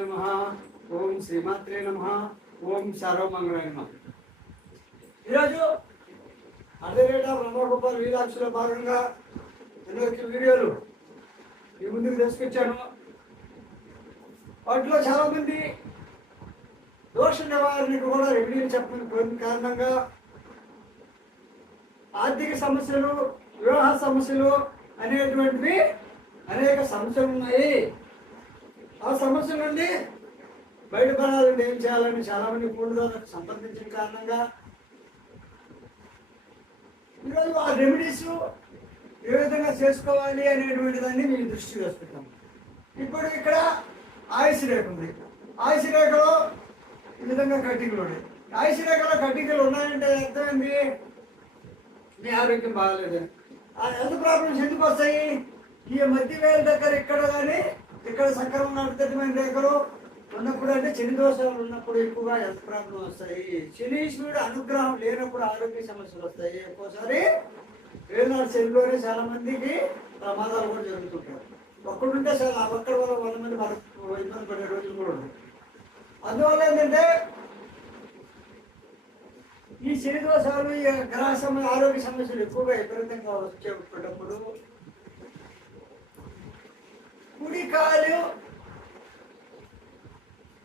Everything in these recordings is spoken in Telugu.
నమ. ఓం శ్రీమాత్రే నమ. ఓం సర్వమంగళాయ నమ. ఈరోజు అర్ధరేట బ్రహ్మగోపాల్ వీరాక్షలో భాగంగా ఎన్నో వీడియోలు ఈ ముందుకు తీసుకొచ్చాను. వాటిలో చాలామంది దోష నివారణకు కూడా రెమెడీలు చెప్పిన కారణంగా ఆర్థిక సమస్యలు, వివాహ సమస్యలు అనేటువంటివి అనేక సమస్యలు ఉన్నాయి. ఆ సమస్యల నుండి బయటపడాలంటే ఏం చేయాలని చాలామంది పూర్వదారులకు సంప్రదించిన కారణంగా ఈరోజు ఆ రెమెడీస్ ఏ విధంగా చేసుకోవాలి అనేటువంటి దాన్ని మీ దృష్టికి వస్తున్నాం. ఇప్పుడు ఇక్కడ ఆయుష్ రేఖ ఉంది. ఆయుష్ రేఖలో ఈ విధంగా కట్టికలు ఉన్నాయి. ఆయుష్ రేఖలో కట్టికలు ఉన్నాయంటే అర్థమైంది మీ ఆరోగ్యం బాగాలేదు. ఆ హెల్త్ ప్రాబ్లమ్స్ ఎందుకు వస్తాయి? ఈ మధ్య వేల దగ్గర ఇక్కడ కానీ ఇక్కడ సక్రమంగా అర్థమైన రేఖలు ఉన్నప్పుడు అంటే శని దోషాలు ఉన్నప్పుడు ఎక్కువగా హెల్త్ ప్రాబ్లం వస్తాయి. శనీశ్వరుడు అనుగ్రహం లేనప్పుడు ఆరోగ్య సమస్యలు వస్తాయి. ఒక్కోసారి వేరునాడు శనిలోనే చాలా మందికి ప్రమాదాలు కూడా జరుగుతుంటాయి. ఒక్కడుంటే చాలా ఒక్కడి వల్ల 100 మంది ఇబ్బంది పడే రోజులు కూడా ఉన్నాయి. అందువల్ల ఏంటంటే ఈ శని దోషాలు, ఈ గ్రహ ఆరోగ్య సమస్యలు ఎక్కువగా విపరీతంగా వచ్చేటప్పుడు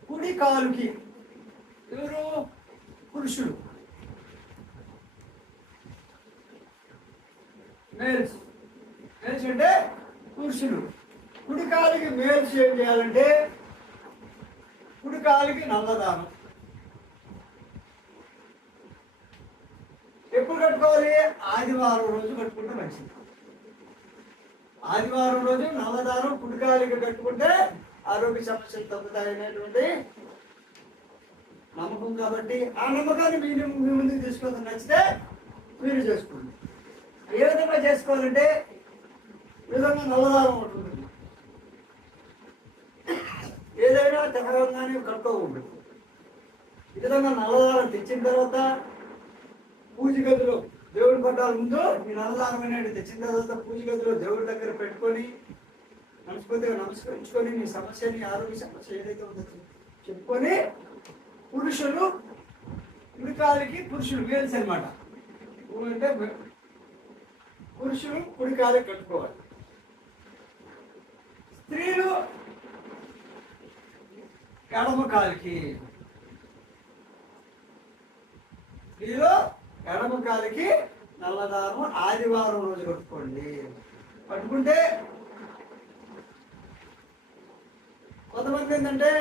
కుడి కాలుకి ఎవరు పురుషులు మేల్స్ అంటే పురుషులు కుడి కాలుకి మేల్స్ ఏం చేయాలంటే కుడి కాలుకి నల్లదానం ఎప్పుడు కట్టుకోవాలి? ఆదివారం రోజు కట్టుకుంటే మంచిది. ఆదివారం రోజు నల్లదానం కుడికాలికి కట్టుకుంటే ఆరోగ్య సమస్యలు తగ్గుతాయనేటువంటి నమ్మకం. కాబట్టి ఆ నమ్మకాన్ని మీ ముందుకు తీసుకోవడం నచ్చితే మీరు చేసుకోండి. ఏ విధంగా చేసుకోవాలంటే ఈ విధంగా నల్లదానం ఉంటుంది. ఏదైనా తెలంగాణ కట్టుకోకూడదు. ఈ విధంగా నల్లదానం తెచ్చిన తర్వాత పూజ గదిలో దేవుడి పట్టాల ముందు ఈ నల్లదానం అనేది తెచ్చిన తర్వాత పూజ గదిలో దేవుడి దగ్గర పెట్టుకొని మనస్ఫూర్తిగా నమస్కరించుకొని మీ సమస్యని, ఆరోగ్య సమస్య ఏదైతే ఉందో చెప్పుకొని పురుషులు కుడికాలికి పురుషులు మేల్స్ అనమాట. అంటే పురుషులు కుడికాలికి కట్టుకోవాలి. స్త్రీలు ఎడమ కాలికి, స్త్రీలు ఎడమ కాలికి నల్లదానం ఆదివారం రోజు కట్టుకోండి. పట్టుకుంటే కొంతమంది ఏంటంటే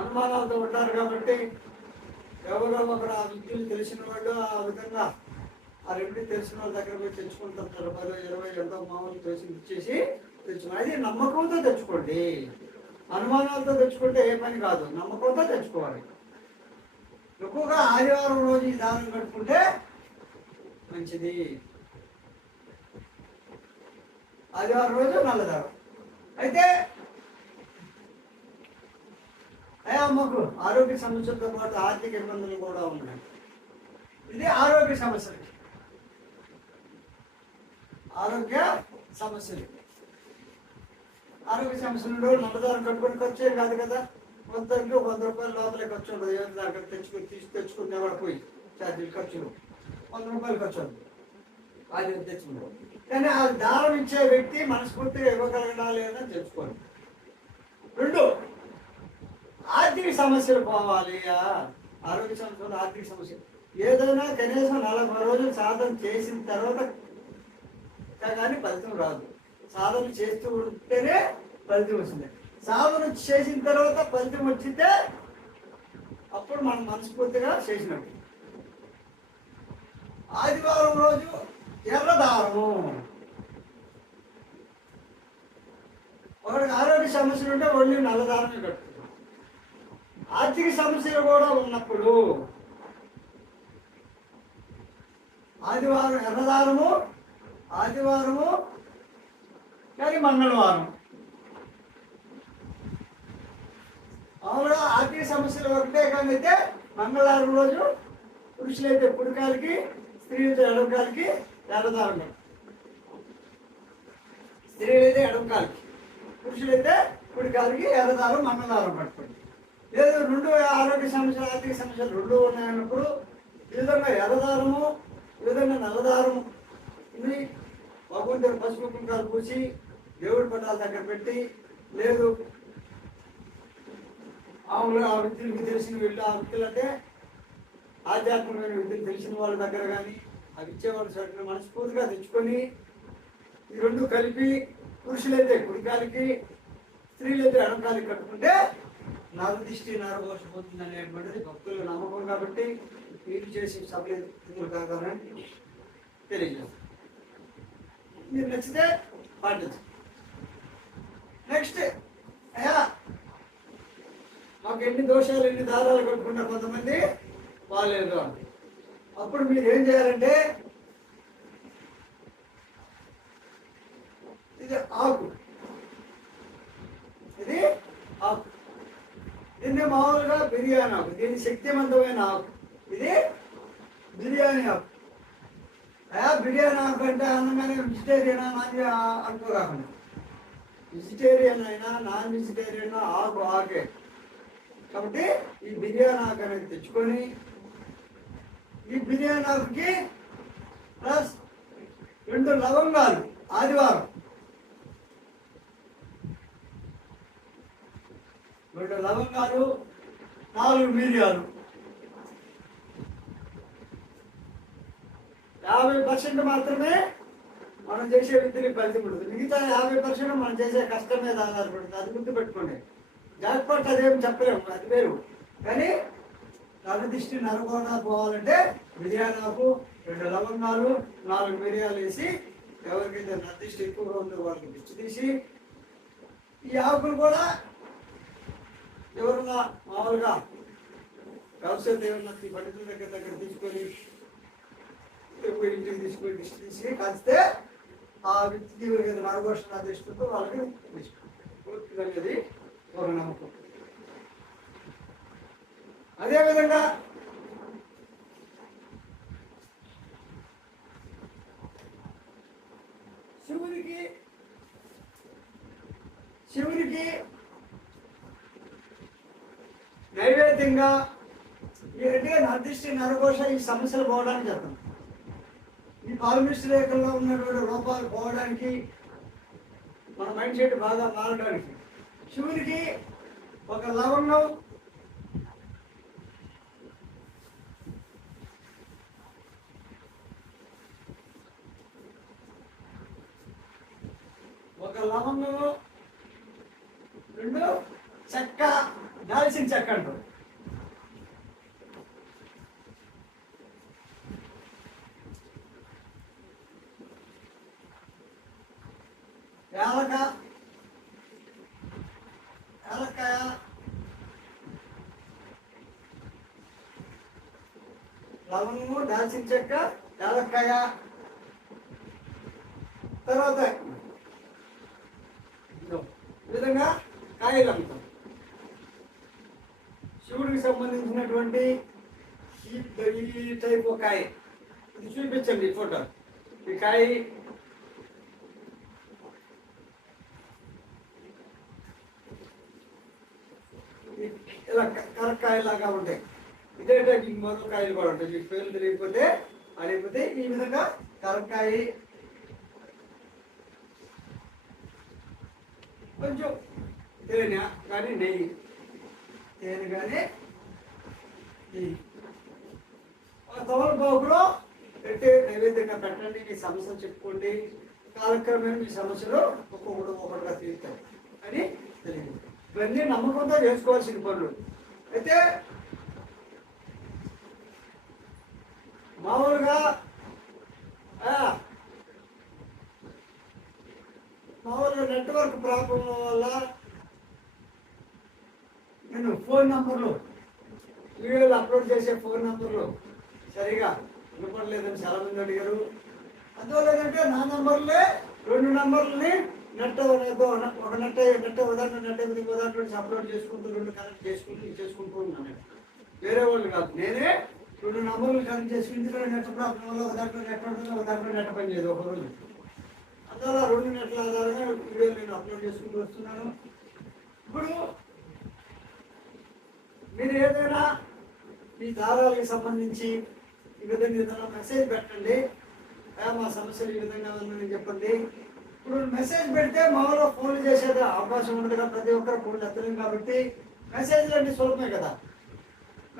అనుమానాలతో ఉంటారు కాబట్టి ఎవరో ఒకరు ఆ విద్యలు తెలిసిన వాళ్ళు ఆ విధంగా ఆ రెమెడీ తెలిసిన వాళ్ళ దగ్గర పోయి తెచ్చుకుంటారు. 10, 20 ఎంతో మామూలు ఇచ్చేసి తెచ్చుకోండి. అది నమ్మకంతో తెచ్చుకోండి. అనుమానాలతో తెచ్చుకుంటే ఏ పని కాదు. నమ్మకంతో తెచ్చుకోవాలి. ఎక్కువగా ఆదివారం రోజు ఈ దానం కట్టుకుంటే మంచిది. ఆదివారం రోజు నల్లదానం. అయితే అమ్మకు ఆరోగ్య సమస్యలతో పాటు ఆర్థిక ఇబ్బందులు కూడా ఉన్నాయి. ఇది ఆరోగ్య సమస్యలు. ఆరోగ్య సమస్యలు నల్లదానం కట్టుకుని ఖర్చు ఏం కాదు కదా. కొంతకు 100 రూపాయల లోపలే ఖర్చు ఉంటుంది. ఏం అక్కడ తెచ్చుకునే వాడు పోయి ఛార్జీలు ఖర్చులు 100 రూపాయలు ఖర్చు ఉంటుంది. అది తెచ్చుకుంటాం. కానీ ఆ దానం ఇచ్చే వ్యక్తి మనస్ఫూర్తిగా ఇవ్వగలగాలి అని తెలుసుకోండి. 2, ఆర్థిక సమస్యలు పోవాలి. ఆరోగ్య సమస్యలు, ఆర్థిక సమస్యలు ఏదైనా కనీసం 40 రోజులు సాధన చేసిన తర్వాత కానీ ఫలితం రాదు. సాధన చేస్తూ ఉంటేనే ఫలితం వస్తుంది. సాధన చేసిన తర్వాత ఫలితం వచ్చితే అప్పుడు మనం మనస్ఫూర్తిగా చేసినట్టు. ఆదివారం రోజు ఎర్రదానము. ఒకరికి ఆరోగ్య సమస్యలు ఉంటే ఓన్లీ నల్లదానమే కట్టుకుంటాం. ఆర్థిక సమస్యలు కూడా ఉన్నప్పుడు ఆదివారం ఎర్రదానము, ఆదివారము కానీ మంగళవారం. మామూలుగా ఆర్థిక సమస్యలు ఒకటే కానీ అయితే మంగళవారం రోజు పురుషులైతే కుడికాలికి, స్త్రీలైతే ఎడమకాలికి ఎర్రదానం. స్త్రీలైతే ఎడమకాలికి, పురుషులైతే కుడి కాలుకి ఎర్రదారం మంగళదారం పట్టుకోండి. లేదు రెండు ఆరోగ్య సమస్యలు ఆర్థిక సమస్యలు రెండు ఉన్నాయన్నప్పుడు ఈ విధంగా ఎర్రదారము ఈ విధంగా నల్లదారము ఇవి భగవంతుడు పసుపు కుంకాలు పూసి దేవుడి పటాల దగ్గర పెట్టి, లేదు ఆవులు ఆ వ్యక్తులకి తెలిసిన వీళ్ళు ఆ వ్యక్తులు అంటే ఆధ్యాత్మికమైన వ్యక్తులు తెలిసిన వాళ్ళ దగ్గర కానీ అవి ఇచ్చేవాళ్ళు సరిగ్గా మనస్ఫూర్తిగా తెచ్చుకొని ఈ రెండు కలిపి పురుషులైతే కుడికాలికి స్త్రీలైతే ఎడమకాలికి కట్టుకుంటే నరదిష్టి నరఘోష పోతుంది అనేటువంటిది భక్తుల నమ్మకం. కాబట్టి మీరు చేసి సభలు కావాలని తెలియజేస్తారు. మీరు నచ్చితే పాటించండి. నెక్స్ట్ అయ్యా మాకు ఎన్ని దోషాలు ఎన్ని దారాలు కట్టుకున్నా కొంతమంది బాగాలేదు అని, అప్పుడు మీరు ఏం చేయాలంటే ఇది ఆకు, ఇది ఆకు, దీన్ని మామూలుగా బిర్యానీ ఆకు, దీని శక్తివంతమైన ఆకు, ఇది బిర్యానీ ఆకు. అయా బిర్యానీ ఆకు అంటే అందగానే వెజిటేరియనా నాన్ అనుకోకుండా, వెజిటేరియన్ అయినా నాన్ వెజిటేరియన్ ఆకు ఆకే. కాబట్టి ఈ బిర్యానీ ఆకు అనేది తెచ్చుకొని ఈ బిర్యానీ ఆకుకి ప్లస్ 2 లవంగాలు ఆదివారం, 2 లవంగాలు 4 మిరియాలు, 50% మాత్రమే మనం చేసే విద్యకి ఫలితం ఉంటుంది. మిగతా 50% మనం చేసే కష్టం మీద ఆధారపడుతుంది. అది గుర్తుపెట్టుకోండి. జాక్పాట్ అదేం చెప్పలేము, అది వేరు. కానీ నరదిష్టి నరకోణ పోవాలంటే బిర్యానాకు 2 లవంగాలు 4 మిరియాలు వేసి, ఎవరికైతే నరదిష్టి ఎక్కువగా ఉందో వాళ్ళకి దిష్టి తీసి, ఈ ఆకులు కూడా ఎవరన్నా మామూలుగా వ్యవసాయ దేవున్న పండితుల దగ్గర తీసుకొని ఇంటికి తీసుకొని దిష్టి తీసి కలిస్తే ఆ వ్యక్తికి ఎవరికైతే నరఘోషణ దిష్టితో వాళ్ళకి పూర్తిగా అనేది ఒక నమ్మకం. అదేవిధంగా శివునికి నైవేద్యంగా ఏంటంటే నరదిష్టి నరఘోష ఈ సమస్యలు పోవడానికి చెప్తాం. ఈ పాలమిస్ట్ రేఖల్లో ఉన్నటువంటి రూపాలు పోవడానికి, మన మైండ్ సెట్ బాగా మారడానికి శివునికి ఒక లవంగం, లవంగము 2 చెక్క, దాల్చిన చెక్క అంటారు. యాలక్కాయ, లవంగము, దాల్చిన చెక్క, యాలక్కాయ, తర్వాత ఈ విధంగా కాయలు అమ్ముతాం. శివుడికి సంబంధించినటువంటి ఈ టైప్ కాయ, ఇది చూపించండి ఈ ఫోటో. ఈ కాయ ఇలా కరక్కాయలాగా ఉంటాయి. ఇదే టైప్ మరో కాయలు కూడా ఉంటాయి. మీకు పేర్లు తెలియకపోతే అడిగిపోతే ఈ విధంగా కరక్కాయ, కొంచెం తేనె కానీ నెయ్యి, తేనె కానీ నెయ్యి తమలపాకులో పెట్టి నైవేద్యంగా పెట్టండి. మీ సమస్యలు చెప్పుకోండి. కాలక్రమేణా మీ సమస్యలు ఒక్కొక్కటిగా తీరుతాయి అని తెలియదు. ఇవన్నీ నమ్మకంతో చేసుకోవాల్సిన పనులు. అయితే మామూలుగా నెట్వర్క్ ప్రాబ్లం వల్ల నేను ఫోన్ నంబర్లు, వీడియోలు అప్లోడ్ చేసే ఫోన్ నంబర్లు సరిగా వినపడలేదని చాలా మంది అడిగారు. అందువల్ల ఏంటంటే నా నంబర్లే 2 నంబర్లని నెట్ ఒక నెట్ ఉదాహరణ నెట్ అప్లోడ్ చేసుకుంటూ 2 కనెక్ట్ చేసుకుంటూ ఉన్నాను. వేరే వాళ్ళు కాదు, నేనే 2 నంబర్లు కనెక్ట్ చేసుకుంటే నెట్ ప్రాబ్లం వల్ల ఒక దాంట్లో నెట్ ఉంటుంది, ఒక దాంట్లో నెట్ పని చేయదు ఒకరోజు. అందువల్ల 2 నెట్ల ఆధారంగా వీడియోలు నేను అప్లోడ్ చేసుకుంటూ వస్తున్నాను. ఇప్పుడు మీరు ఏదైనా మీ దారాలకు సంబంధించి ఈ విధంగా ఏదైనా మెసేజ్ పెట్టండి, మా సమస్యలు ఈ విధంగా ఉందని చెప్పండి. ఇప్పుడు మెసేజ్ పెడితే మామూలుగా ఫోన్లు చేసేది అవకాశం ఉండదు కదా, ప్రతి ఒక్కరు ఫోన్లు ఎత్తలేం కాబట్టి మెసేజ్లు అంటే సులభమే కదా.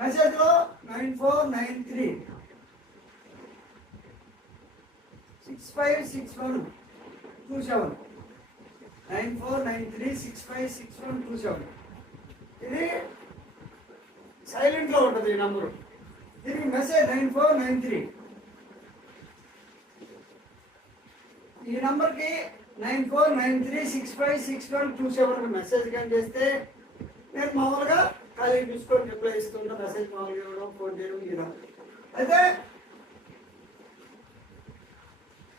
మెసేజ్లో 9493656127 9493656127 ఇది సైలెంట్లో ఉంటుంది ఈ నంబరు. దీనికి మెసేజ్ 9493 ఈ నంబర్కి 9493656127 మెసేజ్ కానీ చేస్తే నేను మామూలుగా ఖాళీ చూసుకొని రిప్లై ఇస్తుంటా. మెసేజ్ మామూలుగా ఇవ్వడం, ఫోన్ చేయడం ఇలా. అయితే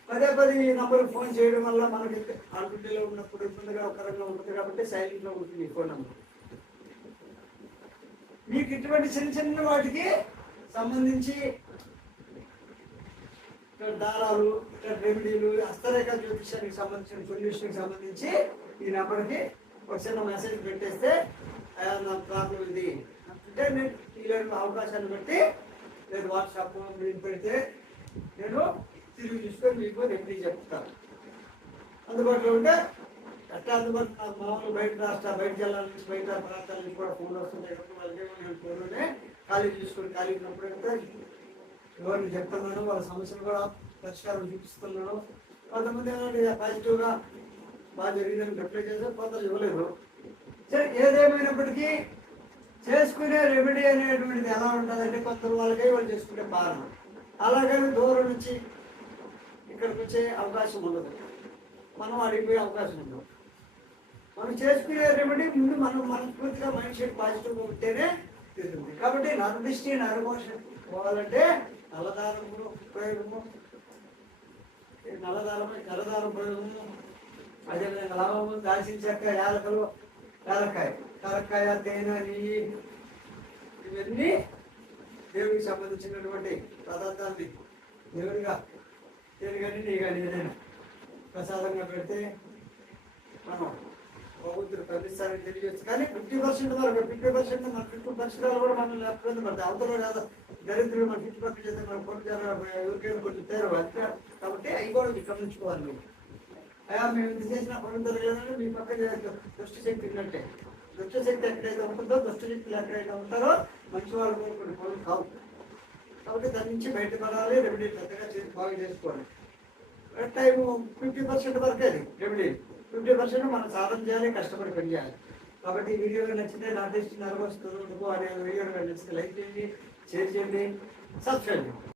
పదే పదే ఈ నంబర్కి ఫోన్ చేయడం వల్ల మనకి ఆల్రెడీలో ఉన్నప్పుడు ఇబ్బందిగా ఒకరంగా ఉంటుంది కాబట్టి సైలెంట్లో ఉంటుంది ఈ ఫోన్ నెంబర్. మీకు ఇటువంటి చిన్న చిన్న వాటికి సంబంధించి ఇక్కడ దారాలు, ఇక్కడ రెమెడీలు, హస్తరేఖ జ్యోతిషానికి సంబంధించిన సొల్యూషన్కి సంబంధించి ఈ నెంబర్కి ఒక చిన్న మెసేజ్ పెట్టేస్తే నా ప్రాబ్లం ఇది అంటే నేను ఇలాంటి అవకాశాన్ని బట్టి నేను వాట్సాప్ మీరు పెడితే నేను తిరిగి చూసుకొని మీకు రెమెడీ చెప్తాను. అందుబాటులో ఉంటే అట్లా అందుబాటులో నాకు మామూలు బయట జిల్లాల నుంచి బయట ప్రాంతాల నుంచి కూడా ఫోన్ వస్తున్నాయి. వాళ్ళకి నేను ఫోన్లోనే ఖాళీ చూసుకొని ఖాళీ ఉన్నప్పుడు ఎవరిని చెప్తున్నాను, వాళ్ళ సమస్యలు కూడా పరిష్కారం చూపిస్తున్నాను. కొంతమంది ఏమంటే పాజిటివ్గా బాగా జరిగిందని రిప్లై చేస్తే కొందరు ఇవ్వలేదు. సరే, ఏదేమైనప్పటికీ చేసుకునే రెమెడీ అనేటువంటిది ఎలా ఉంటుందంటే కొందరు వాళ్ళకై వాళ్ళు చేసుకునే పాలన, అలాగని దూరం నుంచి ఇక్కడికి వచ్చే అవకాశం ఉండదు, మనం అడిగిపోయే అవకాశం ఉండదు. మనం చేసుకునే రెమెడీ ముందు మనం మనస్ఫూర్తిగా మైండ్ సెట్ పాజిటివ్గా ఉంటేనే తీరుతుంది. కాబట్టి నరదృష్టి నరమోషం పోవాలంటే నల్లదారం ప్రయోగము, నల్లదారం ప్రయోగము, అదేవిధంగా లవంగము, దాల్చిన చెక్క, యాలకలు, కలక్కాయ, తేనె, నెయ్యి, ఇవన్నీ దేవుడికి సంబంధించినటువంటి పదార్థాన్ని దేవుడిగా తేనె కానీ నెయ్యి కానీ ఏదైనా ప్రసాదంగా పెడితే మనం భగవంతుడు పండిస్తారని తెలియజేస్తుంది. కానీ 50% వరకు 50% మన 50% కూడా మనం ఇబ్బంది పడతాయి. అవతల కాదు దరిద్రులు మన 50% చేస్తే మన కొట్టు ఎవరికైనా కొంచెం తేరు అంతే. కాబట్టి అవి కూడా గమనించుకోవాలి. మీరు మేము ఇంత చేసినా పనులు జరగలేదంటే మీ పక్కన దుష్ట శక్తి ఉన్నట్టే. దుష్ట శక్తి ఎక్కడైతే ఉంటుందో, దుష్ట శక్తులు ఎక్కడైతే ఉంటారో మంచి వాళ్ళు కొన్ని పనులు కావు. కాబట్టి దాని నుంచి బయటపడాలి. రెమెడీ పెద్దగా చేసి బాగా చేసుకోవాలి. టైం 50% వరకే అది రెమెడీ. 50% మనం సాధన చేయాలి, కష్టపడి పని చేయాలి. కాబట్టి ఈ వీడియోగా నచ్చితే నా దృష్టి నరవస్తుంది అనే వీడియోగా నచ్చితే లైక్ చేయండి, షేర్ చేయండి, సబ్స్క్రైబ్ చేయండి.